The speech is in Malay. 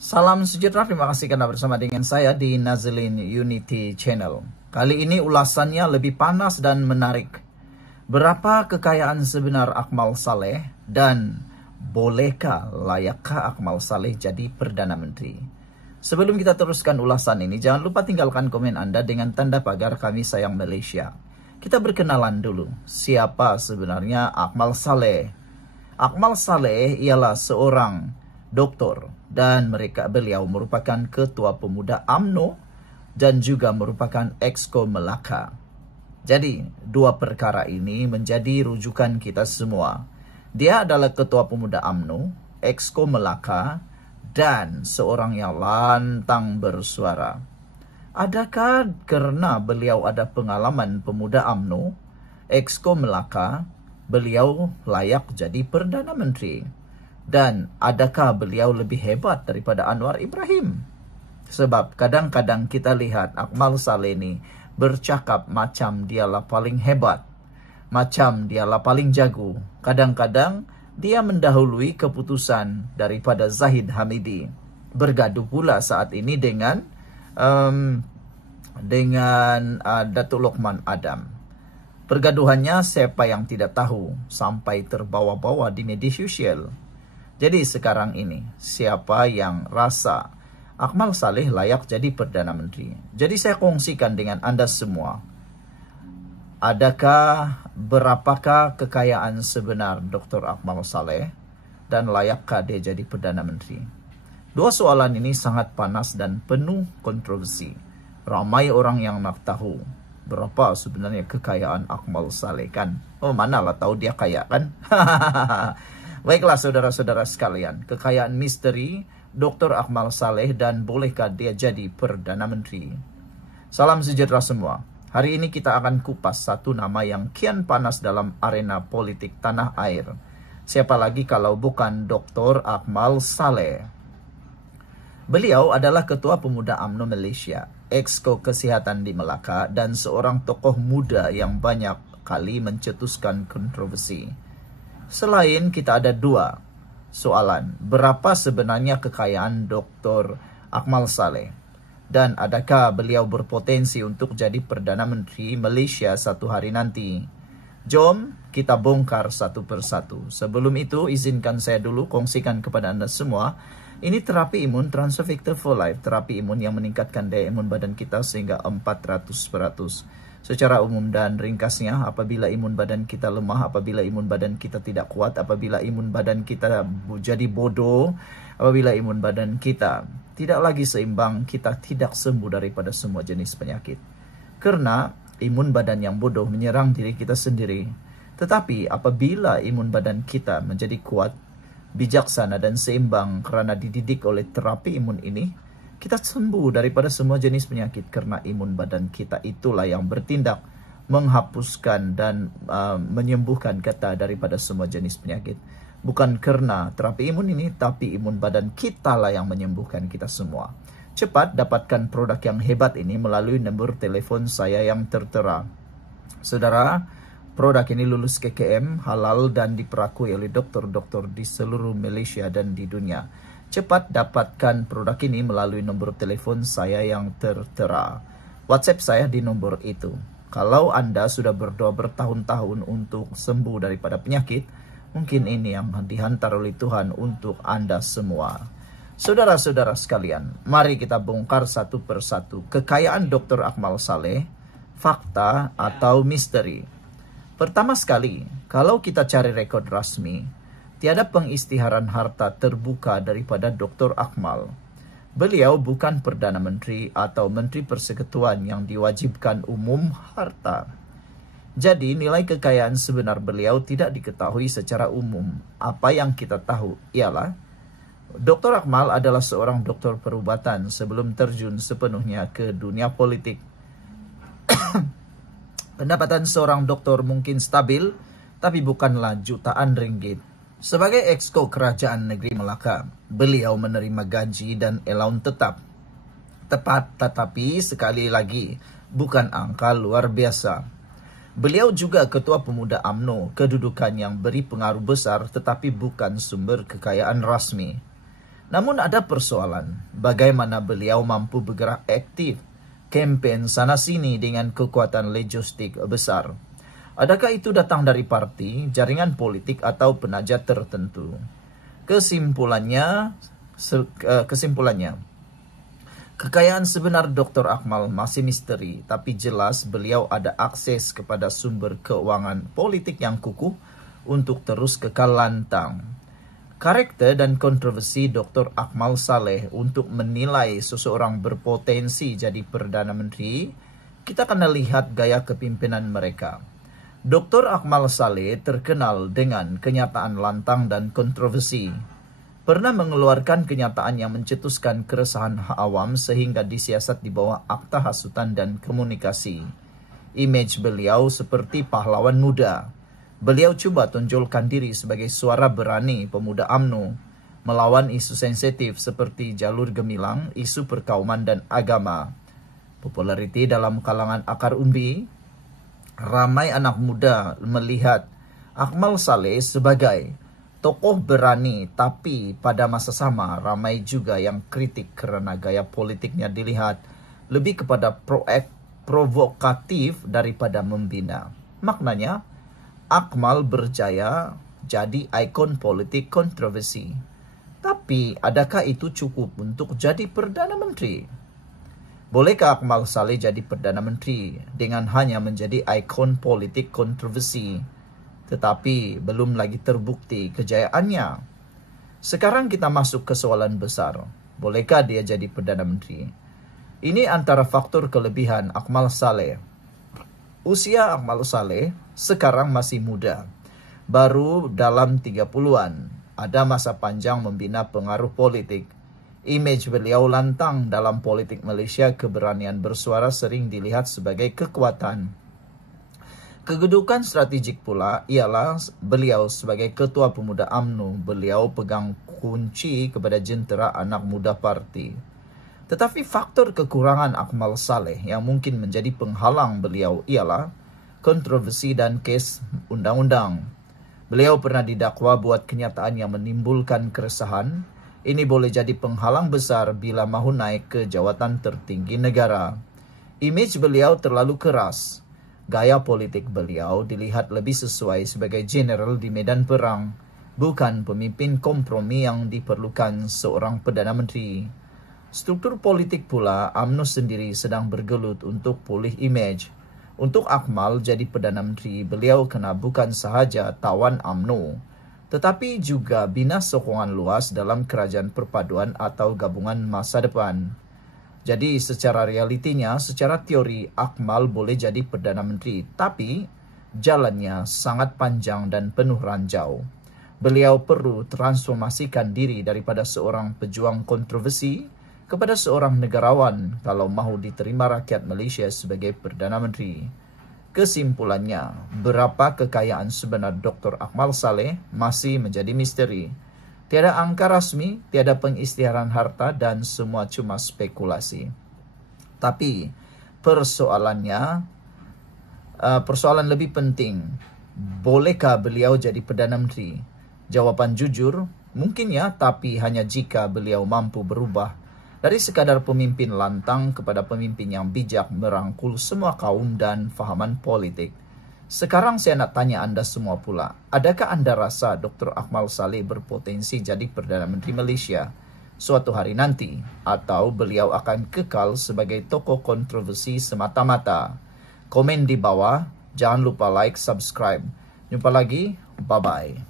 Salam sejahtera, terima kasih karena bersama dengan saya di Nazlin Unity Channel. Kali ini ulasannya lebih panas dan menarik. Berapa kekayaan sebenar Akmal Saleh dan layakkah Akmal Saleh jadi Perdana Menteri? Sebelum kita teruskan ulasan ini, jangan lupa tinggalkan komen Anda dengan tanda pagar Kami Sayang Malaysia. Kita berkenalan dulu, siapa sebenarnya Akmal Saleh? Akmal Saleh ialah seorang doktor dan beliau merupakan ketua pemuda UMNO dan juga merupakan Exco Melaka. Jadi, dua perkara ini menjadi rujukan kita semua. Dia adalah ketua pemuda UMNO, Exco Melaka, dan seorang yang lantang bersuara. Adakah karena beliau ada pengalaman pemuda UMNO, Exco Melaka, beliau layak jadi Perdana Menteri? Dan adakah beliau lebih hebat daripada Anwar Ibrahim? Sebab kadang-kadang kita lihat Akmal Saleh ini bercakap macam dialah paling hebat, macam dialah paling jago. Kadang-kadang dia mendahului keputusan daripada Zahid Hamidi. Bergaduh pula saat ini dengan Datuk Lokman Adam. Pergaduhannya siapa yang tidak tahu sampai terbawa-bawa di media sosial. Jadi sekarang ini, siapa yang rasa Akmal Saleh layak jadi Perdana Menteri? Jadi saya kongsikan dengan Anda semua. Berapakah kekayaan sebenar Dr. Akmal Saleh? Dan layakkah dia jadi Perdana Menteri? Dua soalan ini sangat panas dan penuh kontroversi. Ramai orang yang nak tahu berapa sebenarnya kekayaan Akmal Saleh kan? Oh, manalah tahu dia kaya kan? Baiklah saudara-saudara sekalian, kekayaan misteri Dr. Akmal Saleh dan bolehkah dia jadi Perdana Menteri? Salam sejahtera semua. Hari ini kita akan kupas satu nama yang kian panas dalam arena politik tanah air. Siapa lagi kalau bukan Dr. Akmal Saleh? Beliau adalah Ketua Pemuda UMNO Malaysia, Exco Kesihatan di Melaka, dan seorang tokoh muda yang banyak kali mencetuskan kontroversi. Selain kita ada dua soalan. Berapa sebenarnya kekayaan Dr. Akmal Saleh? Dan adakah beliau berpotensi untuk jadi Perdana Menteri Malaysia satu hari nanti? Jom kita bongkar satu persatu. Sebelum itu, izinkan saya dulu kongsikan kepada Anda semua. Ini terapi imun Transfer Factor for Life. Terapi imun yang meningkatkan daya imun badan kita sehingga 400%. Secara umum dan ringkasnya, apabila imun badan kita lemah, apabila imun badan kita tidak kuat, apabila imun badan kita jadi bodoh, apabila imun badan kita tidak lagi seimbang, kita tidak sembuh daripada semua jenis penyakit. Karena imun badan yang bodoh menyerang diri kita sendiri. Tetapi apabila imun badan kita menjadi kuat, bijaksana dan seimbang karena dididik oleh terapi imun ini, kita sembuh daripada semua jenis penyakit karena imun badan kita itulah yang bertindak menghapuskan dan menyembuhkan kita daripada semua jenis penyakit. Bukan karena terapi imun ini, tapi imun badan kita lah yang menyembuhkan kita semua. Cepat dapatkan produk yang hebat ini melalui nombor telefon saya yang tertera. Saudara, produk ini lulus KKM, halal dan diperakui oleh dokter-dokter di seluruh Malaysia dan di dunia. Cepat dapatkan produk ini melalui nombor telepon saya yang tertera. WhatsApp saya di nombor itu. Kalau Anda sudah berdoa bertahun-tahun untuk sembuh daripada penyakit, mungkin ini yang dihantar oleh Tuhan untuk Anda semua. Saudara-saudara sekalian, mari kita bongkar satu persatu kekayaan Dr. Akmal Saleh, fakta atau misteri. Pertama sekali, kalau kita cari rekod rasmi, tiada pengisytiharan harta terbuka daripada Dr. Akmal. Beliau bukan Perdana Menteri atau Menteri Persekutuan yang diwajibkan umum harta. Jadi nilai kekayaan sebenar beliau tidak diketahui secara umum. Apa yang kita tahu ialah Dr. Akmal adalah seorang doktor perubatan sebelum terjun sepenuhnya ke dunia politik. Pendapatan seorang doktor mungkin stabil, tapi bukanlah jutaan ringgit. Sebagai Exco Kerajaan Negeri Melaka, beliau menerima gaji dan allowance tetap. Tepat, tetapi sekali lagi, bukan angka luar biasa. Beliau juga Ketua Pemuda UMNO, kedudukan yang beri pengaruh besar tetapi bukan sumber kekayaan rasmi. Namun ada persoalan, bagaimana beliau mampu bergerak aktif, kempen sana-sini dengan kekuatan logistik besar. Adakah itu datang dari parti, jaringan politik, atau penajat tertentu? Kesimpulannya, kekayaan sebenar Dr. Akmal masih misteri, tapi jelas beliau ada akses kepada sumber keuangan politik yang kukuh untuk terus kekal lantang. Karakter dan kontroversi Dr. Akmal Saleh untuk menilai seseorang berpotensi jadi Perdana Menteri, kita kena lihat gaya kepimpinan mereka. Dr. Akmal Saleh terkenal dengan kenyataan lantang dan kontroversi. Pernah mengeluarkan kenyataan yang mencetuskan keresahan awam sehingga disiasat di bawah akta hasutan dan komunikasi. Image beliau seperti pahlawan muda. Beliau coba tonjolkan diri sebagai suara berani pemuda UMNO melawan isu sensitif seperti jalur gemilang, isu perkauman dan agama. Populariti dalam kalangan akar umbi, ramai anak muda melihat Akmal Saleh sebagai tokoh berani, tapi pada masa sama ramai juga yang kritik karena gaya politiknya dilihat lebih kepada provokatif daripada membina. Maknanya, Akmal berjaya jadi ikon politik kontroversi. Tapi, adakah itu cukup untuk jadi Perdana Menteri? Bolehkah Akmal Saleh jadi Perdana Menteri dengan hanya menjadi ikon politik kontroversi, tetapi belum lagi terbukti kejayaannya? Sekarang kita masuk ke soalan besar. Bolehkah dia jadi Perdana Menteri? Ini antara faktor kelebihan Akmal Saleh. Usia Akmal Saleh sekarang masih muda, baru dalam 30-an, ada masa panjang membina pengaruh politik. Image beliau lantang dalam politik Malaysia, keberanian bersuara sering dilihat sebagai kekuatan. Kedudukan strategik pula ialah beliau sebagai Ketua Pemuda UMNO, beliau pegang kunci kepada jentera anak muda parti. Tetapi faktor kekurangan Akmal Saleh yang mungkin menjadi penghalang beliau ialah kontroversi dan kes undang-undang. Beliau pernah didakwa buat kenyataan yang menimbulkan keresahan. Ini boleh jadi penghalang besar bila mahu naik ke jawatan tertinggi negara. Image beliau terlalu keras. Gaya politik beliau dilihat lebih sesuai sebagai general di medan perang, bukan pemimpin kompromi yang diperlukan seorang Perdana Menteri. Struktur politik pula, UMNO sendiri sedang bergelut untuk pulih image. Untuk Akmal jadi Perdana Menteri, beliau kena bukan sahaja tawan UMNO, tetapi juga bina sokongan luas dalam kerajaan perpaduan atau gabungan masa depan. Jadi secara realitinya, secara teori, Akmal boleh jadi Perdana Menteri, tapi jalannya sangat panjang dan penuh ranjau. Beliau perlu transformasikan diri daripada seorang pejuang kontroversi kepada seorang negarawan kalau mahu diterima rakyat Malaysia sebagai Perdana Menteri. Kesimpulannya, berapa kekayaan sebenar Dr. Akmal Saleh masih menjadi misteri. Tiada angka rasmi, tiada pengisytiharan harta dan semua cuma spekulasi. Tapi persoalan lebih penting, bolehkah beliau jadi Perdana Menteri? Jawapan jujur, mungkin ya, tapi hanya jika beliau mampu berubah dari sekadar pemimpin lantang kepada pemimpin yang bijak merangkul semua kaum dan fahaman politik. Sekarang saya nak tanya anda semua pula, adakah anda rasa Dr. Akmal Saleh berpotensi jadi Perdana Menteri Malaysia suatu hari nanti? Atau beliau akan kekal sebagai tokoh kontroversi semata-mata? Komen di bawah, jangan lupa like, subscribe. Jumpa lagi, bye-bye.